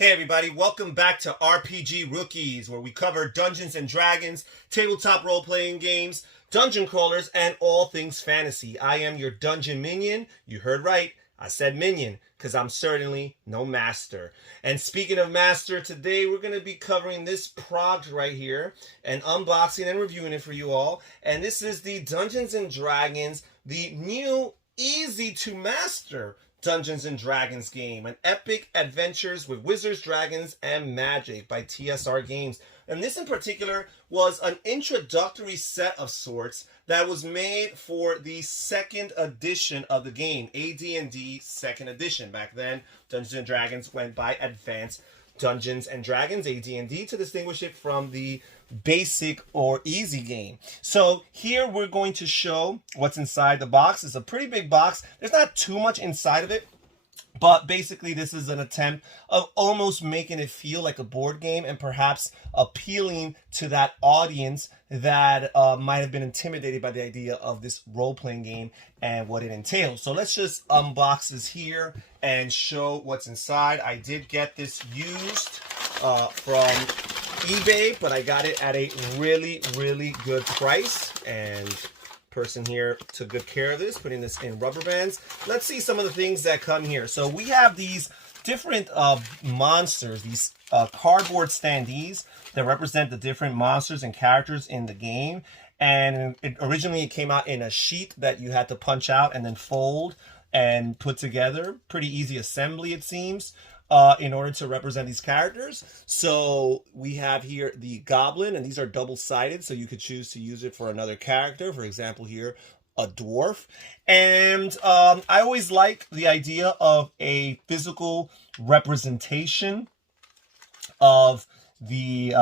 Hey everybody, welcome back to RPG Rookies, where we cover Dungeons and Dragons, tabletop role-playing games, dungeon crawlers, and all things fantasy. I am your dungeon minion. You heard right, I said minion, because I'm certainly no master. And speaking of master, today we're going to be covering this product right here, and unboxing and reviewing it for you all. And this is the Dungeons and Dragons, the new easy to master Dungeons and Dragons game, an epic adventures with wizards, dragons, and magic by TSR Games. And this in particular was an introductory set of sorts that was made for the second edition of the game, AD&D second edition. Back then, Dungeons and Dragons went by Advanced Dungeons and Dragons, AD&D, to distinguish it from the basic or easy game. So here we're going to show what's inside the box. It's a pretty big box. There's not too much inside of it, but basically this is an attempt of almost making it feel like a board game and perhaps appealing to that audience that might have been intimidated by the idea of this role-playing game and what it entails. So let's just unbox this here and show what's inside. I did get this used from eBay, but I got it at a really good price, and person here took good care of this, putting this in rubber bands. Let's see some of the things that come here. So we have these different monsters, these cardboard standees that represent the different monsters and characters in the game. And originally it came out in a sheet that you had to punch out and then fold and put together. Pretty easy assembly, it seems, in order to represent these characters. So we have here the goblin, and these are double-sided, so you could choose to use it for another character. For example, here, a dwarf. And I always like the idea of a physical representation of the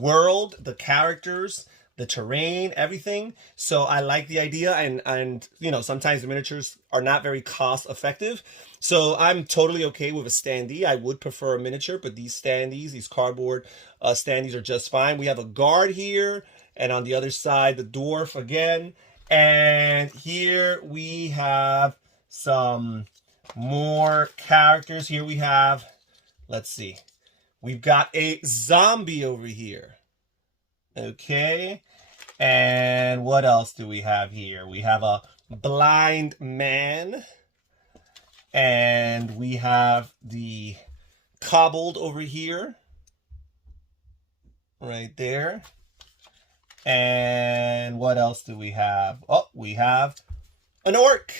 world, the characters, the terrain, everything. So I like the idea, and you know, sometimes the miniatures are not very cost effective. So I'm totally okay with a standee. I would prefer a miniature, but these standees, these cardboard standees are just fine. We have a guard here, and on the other side, the dwarf again. And here we have some more characters. Here we have, let's see, we've got a zombie over here. Okay, and what else do we have here? We have a blind man, and we have the kobold over here, right there. And what else do we have? Oh, we have an orc.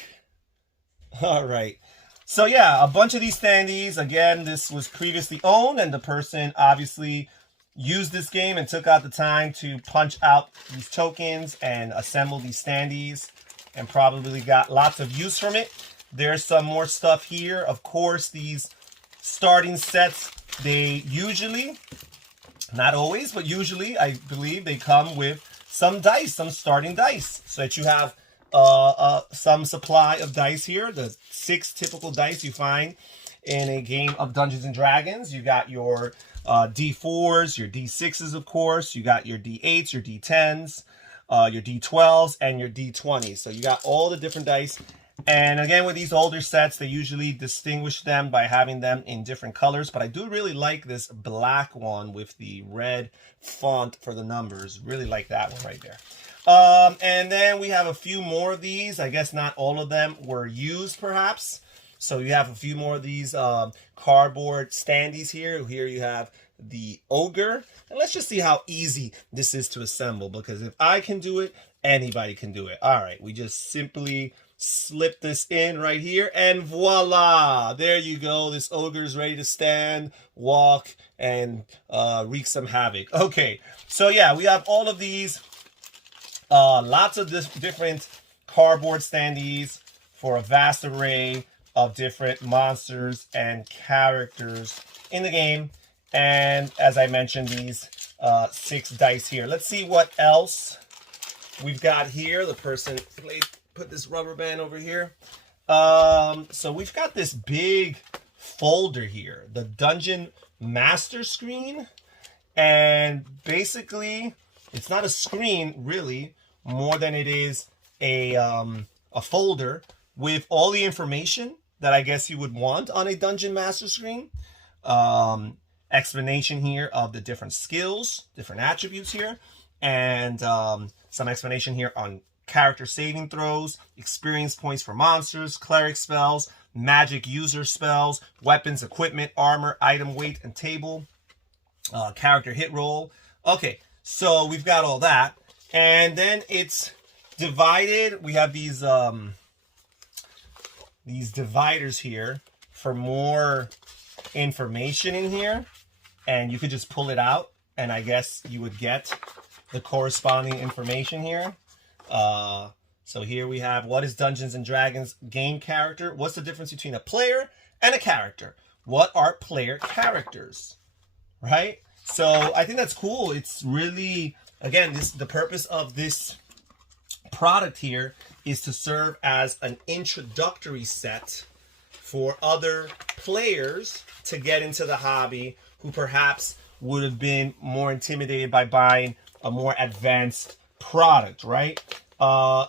All right. So yeah, a bunch of these standees. Again, this was previously owned, and the person obviously used this game and took out the time to punch out these tokens and assemble these standees, and probably got lots of use from it. There's some more stuff here. Of course, these starting sets, they usually, not always, but usually, I believe they come with some dice, some starting dice, so that you have some supply of dice here. The 6 typical dice you find in a game of Dungeons and Dragons. You got your D4s, your D6s, of course. You got your D8s, your D10s, your D12s, and your D20s. So you got all the different dice. And again, with these older sets, they usually distinguish them by having them in different colors. But I do really like this black one with the red font for the numbers. Really like that one right there. And then we have a few more of these. I guess not all of them were used, perhaps. So you have a few more of these cardboard standees here. Here you have the ogre. And let's just see how easy this is to assemble, because if I can do it, anybody can do it. All right, we just simply slip this in right here, and voila! There you go. This ogre is ready to stand, walk, and wreak some havoc. Okay, so yeah, we have all of these, lots of different cardboard standees for a vast array of different monsters and characters in the game. And as I mentioned, these 6 dice here. Let's see what else we've got here. The person put this rubber band over here. So we've got this big folder here, the Dungeon Master screen. And basically, it's not a screen really, more than it is a folder with all the information that I guess you would want on a Dungeon Master screen. explanation here of the different skills, different attributes here, and some explanation here on character saving throws, experience points for monsters, cleric spells, magic user spells, weapons, equipment, armor, item weight, and table, character hit roll. Okay, so we've got all that. And then it's divided. We have these dividers here for more information in here. And you could just pull it out, and I guess you would get the corresponding information here. So here we have, what is Dungeons & Dragons game character? What's the difference between a player and a character? What are player characters? Right? So I think that's cool. It's really, again, the purpose of this product here is to serve as an introductory set for other players to get into the hobby who perhaps would have been more intimidated by buying a more advanced product, right?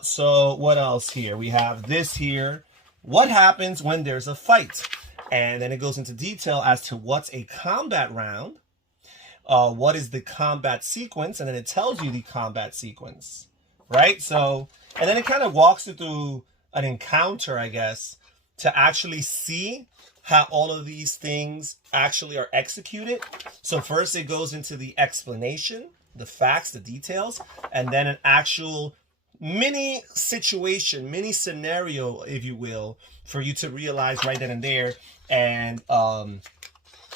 So what else here? We have this here. What happens when there's a fight? And then it goes into detail as to what's a combat round, what is the combat sequence, and then it tells you the combat sequence, right? So, and then it kind of walks you through an encounter, I guess, to actually see how all of these things actually are executed. So first it goes into the explanation, the facts, the details, and then an actual mini situation, mini scenario, if you will, for you to realize right then and there and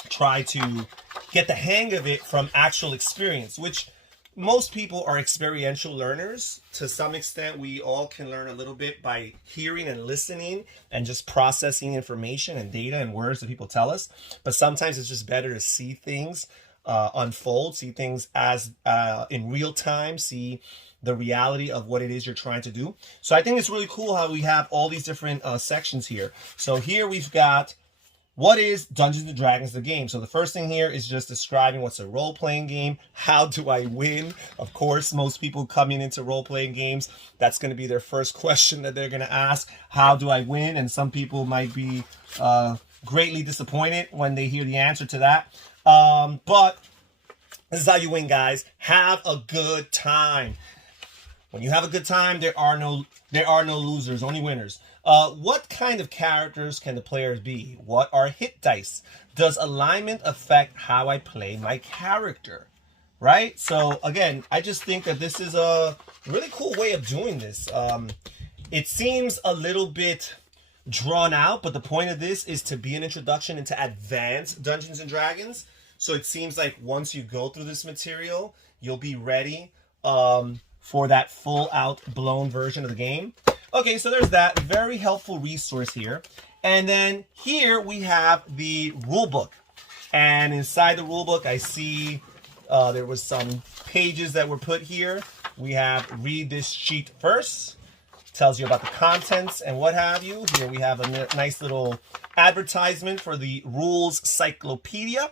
try to get the hang of it from actual experience, which most people are experiential learners. To some extent, we all can learn a little bit by hearing and listening and just processing information and data and words that people tell us. But sometimes it's just better to see things unfold, see things as in real time, see the reality of what it is you're trying to do. So I think it's really cool how we have all these different sections here. So here we've got, what is Dungeons & Dragons, the game? So the first thing here is just describing what's a role-playing game. How do I win? Of course, most people coming into role-playing games, that's going to be their first question that they're going to ask. How do I win? And some people might be greatly disappointed when they hear the answer to that. But this is how you win, guys. Have a good time. When you have a good time, there are no losers, only winners. What kind of characters can the players be? What are hit dice? Does alignment affect how I play my character? Right? So again, I just think that this is a really cool way of doing this. It seems a little bit drawn out, but the point of this is to be an introduction into advanced Dungeons & Dragons. So it seems like once you go through this material, you'll be ready for that full out blown version of the game. Okay, so there's that very helpful resource here. And then here we have the rulebook. And inside the rulebook, I see there was some pages that were put here. We have read this sheet first. Tells you about the contents and what have you. Here we have a nice little advertisement for the Rules Cyclopedia.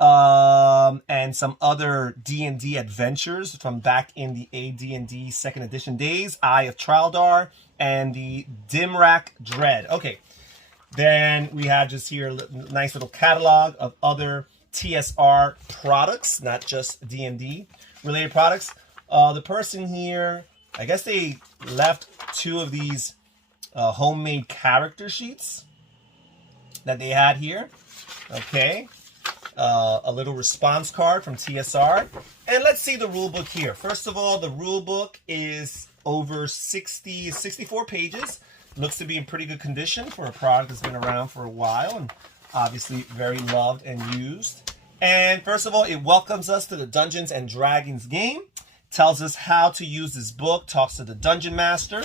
And some other D&D adventures from back in the AD&D 2nd edition days, Eye of Traldar and the Dimrak Dread. Okay, then we have just here a nice little catalog of other TSR products, not just D&D related products. The person here, I guess they left 2 of these homemade character sheets that they had here. Okay. A little response card from TSR. And let's see the rule book here. First of all, the rule book is over 64 pages. Looks to be in pretty good condition for a product that's been around for a while and obviously very loved and used. And first of all, it welcomes us to the Dungeons & Dragons game. Tells us how to use this book. Talks to the Dungeon Master.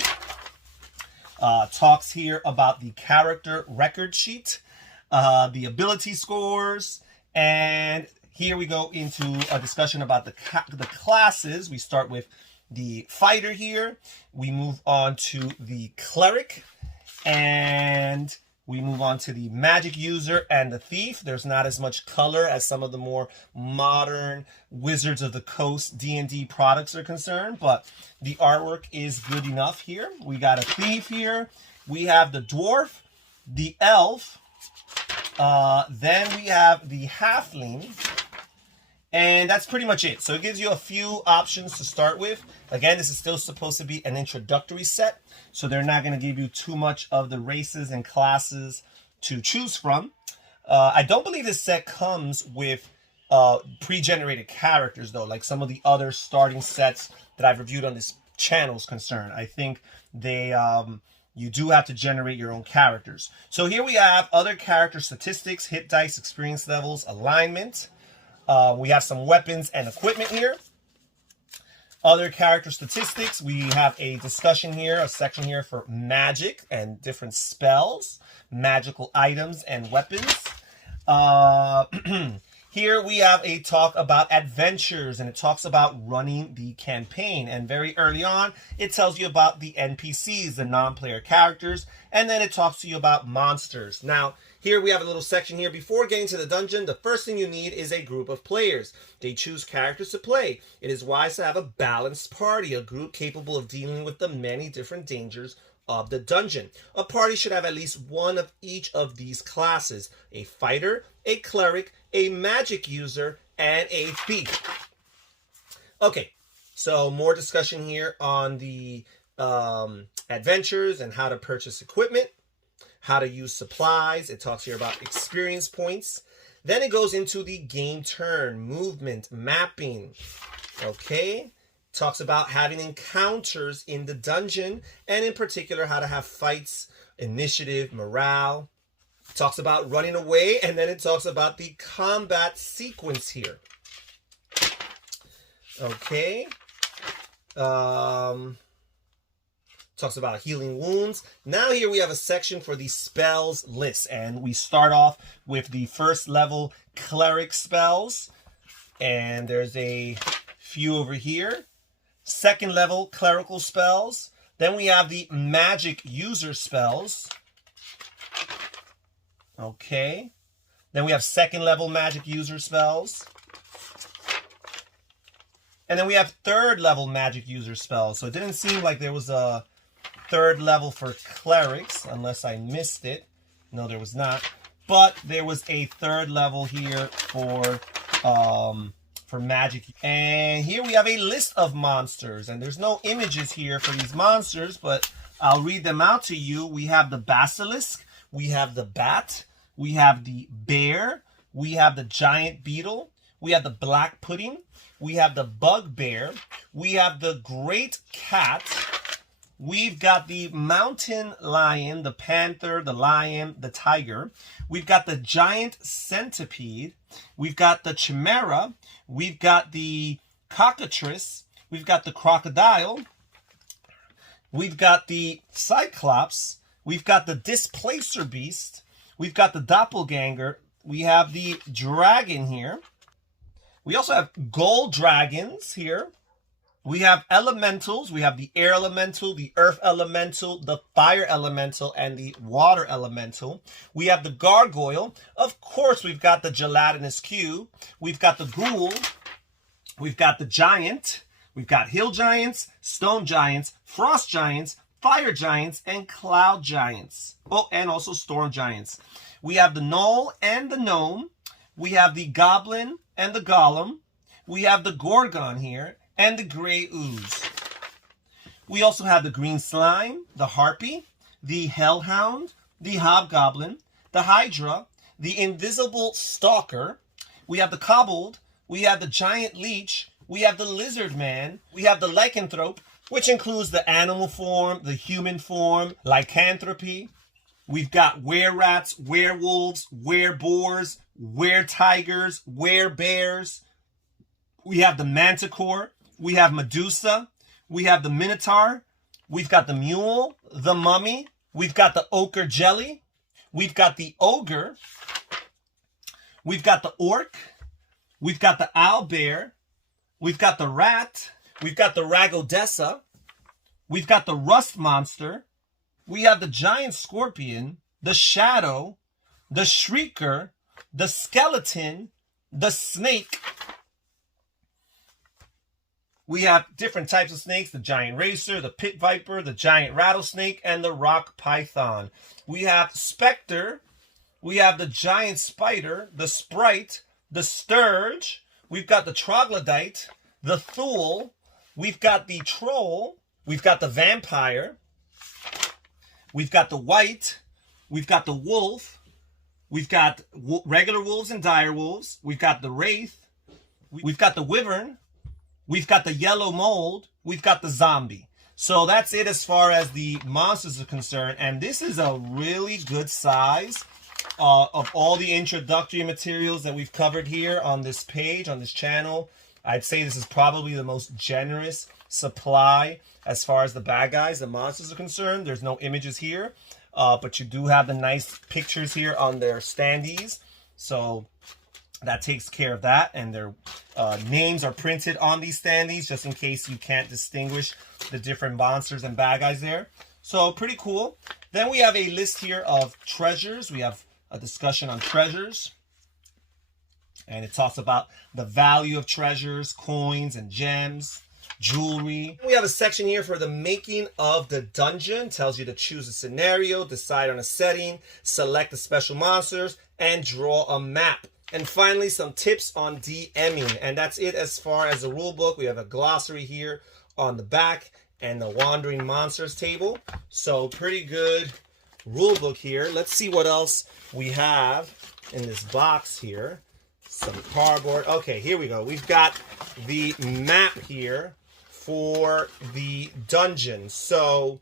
Talks here about the character record sheet. The ability scores. And here we go into a discussion about the classes. We start with the fighter here. We move on to the cleric. And we move on to the magic user and the thief. There's not as much color as some of the more modern Wizards of the Coast D&D products are concerned. But the artwork is good enough here. We got a thief here. We have the dwarf, the elf, Then we have the halfling. And that's pretty much it. So it gives you a few options to start with. Again, this is still supposed to be an introductory set, so they're not going to give you too much of the races and classes to choose from. I don't believe this set comes with pre-generated characters, though, like some of the other starting sets that I've reviewed on this channel is concerned. I think they you do have to generate your own characters. So here we have other character statistics, hit dice, experience levels, alignment. We have some weapons and equipment here. Other character statistics. We have a discussion here, a section here for magic and different spells, magical items and weapons. Here we have a talk about adventures, and it talks about running the campaign. And very early on, it tells you about the NPCs, the non-player characters, and then it talks to you about monsters. Now, here we have a little section here. Before getting to the dungeon, the first thing you need is a group of players. They choose characters to play. It is wise to have a balanced party, a group capable of dealing with the many different dangers of the dungeon. A party should have at least one of each of these classes: a fighter, a cleric, a magic user, and a thief. Okay, so more discussion here on the adventures and how to purchase equipment, how to use supplies. It talks here about experience points. Then it goes into the game turn, movement, mapping. Okay, talks about having encounters in the dungeon, and in particular how to have fights, initiative, morale. It talks about running away, and then it talks about the combat sequence here. Okay. Talks about healing wounds. Now here we have a section for the spells list, and we start off with the first level cleric spells, and there's a few over here. Second level clerical spells. Then we have the magic user spells. Okay. Then we have second level magic user spells. And then we have third level magic user spells. So it didn't seem like there was a third level for clerics, unless I missed it. No, there was not. But there was a third level here for magic. And here we have a list of monsters, and there's no images here for these monsters, but I'll read them out to you. We have the basilisk, we have the bat, we have the bear, we have the giant beetle, we have the black pudding, we have the bugbear, we have the great cat, we've got the mountain lion, the panther, the lion, the tiger. We've got the giant centipede. We've got the chimera. We've got the cockatrice. We've got the crocodile. We've got the cyclops. We've got the displacer beast. We've got the doppelganger. We have the dragon here. We also have gold dragons here. We have elementals. We have the air elemental, the earth elemental, the fire elemental, and the water elemental. We have the gargoyle. Of course, we've got the gelatinous cube. We've got the ghoul. We've got the giant. We've got hill giants, stone giants, frost giants, fire giants, and cloud giants. Oh, and also storm giants. We have the gnoll and the gnome. We have the goblin and the golem. We have the gorgon here, and the gray ooze. We also have the green slime, the harpy, the hellhound, the hobgoblin, the hydra, the invisible stalker. We have the kobold. We have the giant leech. We have the lizard man. We have the lycanthrope, which includes the animal form, the human form, lycanthropy. We've got were-rats, werewolves, were-boars, were-tigers, were-bears. We have the manticore. We have Medusa. We have the Minotaur. We've got the mule, the mummy. We've got the ochre jelly. We've got the ogre. We've got the orc. We've got the owlbear. We've got the rat. We've got the ragodessa. We've got the rust monster. We have the giant scorpion, the shadow, the shrieker, the skeleton, the snake. We have different types of snakes: the giant racer, the pit viper, the giant rattlesnake, and the rock python. We have specter. We have the giant spider, the sprite, the sturge. We've got the troglodyte, the thule. We've got the troll. We've got the vampire. We've got the wight. We've got the wolf. We've got regular wolves and dire wolves. We've got the wraith. We've got the wyvern. We've got the yellow mold. We've got the zombie. So that's it as far as the monsters are concerned. And this is a really good size of all the introductory materials that we've covered here on this page, on this channel. I'd say this is probably the most generous supply as far as the bad guys, the monsters are concerned. There's no images here, but you do have the nice pictures here on their standees. So that takes care of that. And their names are printed on these standees just in case you can't distinguish the different monsters and bad guys there. So pretty cool. Then we have a list here of treasures. We have a discussion on treasures. And it talks about the value of treasures, coins and gems, jewelry. We have a section here for the making of the dungeon. It tells you to choose a scenario, decide on a setting, select the special monsters, and draw a map. And finally, some tips on DMing. And that's it as far as the rule book. We have a glossary here on the back and the wandering monsters table. So pretty good rule book here. Let's see what else we have in this box here. Some cardboard. Okay, here we go. We've got the map here for the dungeon. So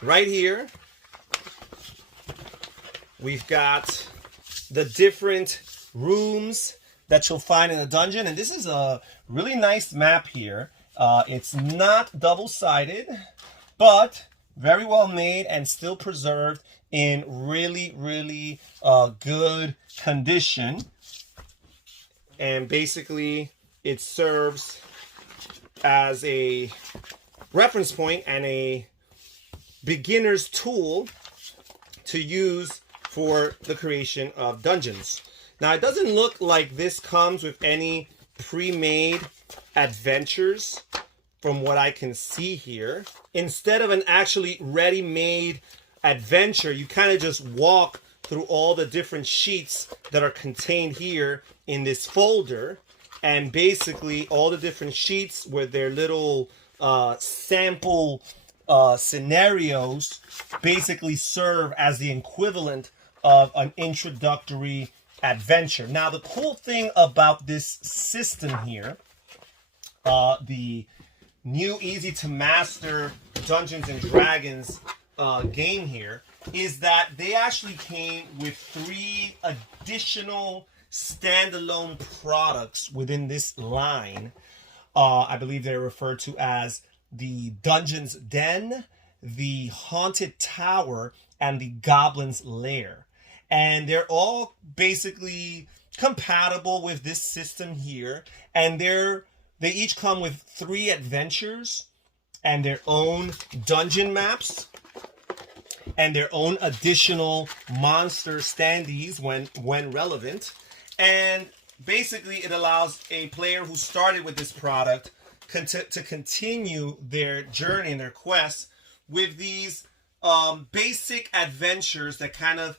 right here, we've got the different rooms that you'll find in the dungeon. And this is a really nice map here. It's not double-sided, but very well made and still preserved in really, really good condition. And basically, it serves as a reference point and a beginner's tool to use for the creation of dungeons. Now, it doesn't look like this comes with any pre-made adventures from what I can see here. Instead of an actually ready-made adventure, you kind of just walk through all the different sheets that are contained here in this folder. And basically, all the different sheets with their little sample scenarios basically serve as the equivalent of an introductory adventure. Now, the cool thing about this system here, the new easy to master Dungeons and Dragons game here, is that they actually came with 3 additional standalone products within this line. I believe they're referred to as the Dungeon's Den, the Haunted Tower, and the Goblin's Lair. And they're all basically compatible with this system here. And they each come with 3 adventures and their own dungeon maps and their own additional monster standees when relevant. And basically it allows a player who started with this product to continue their journey and their quest with these basic adventures that kind of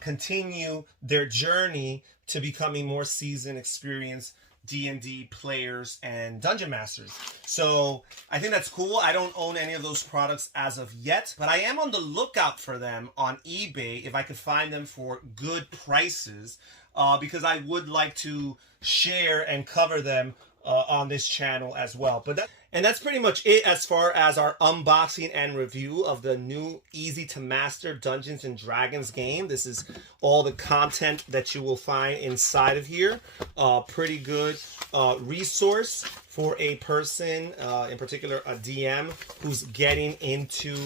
continue their journey to becoming more seasoned, experienced D&D players and dungeon masters. So I think that's cool. I don't own any of those products as of yet, but I am on the lookout for them on eBay if I could find them for good prices, because I would like to share and cover them on this channel as well. And that's pretty much it as far as our unboxing and review of the new easy to master Dungeons and Dragons game. This is all the content that you will find inside of here. Pretty good resource for a person, in particular a DM, who's getting into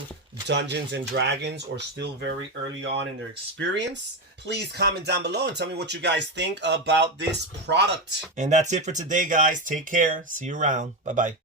Dungeons and Dragons or still very early on in their experience. Please comment down below and tell me what you guys think about this product. And that's it for today, guys. Take care. See you around. Bye-bye.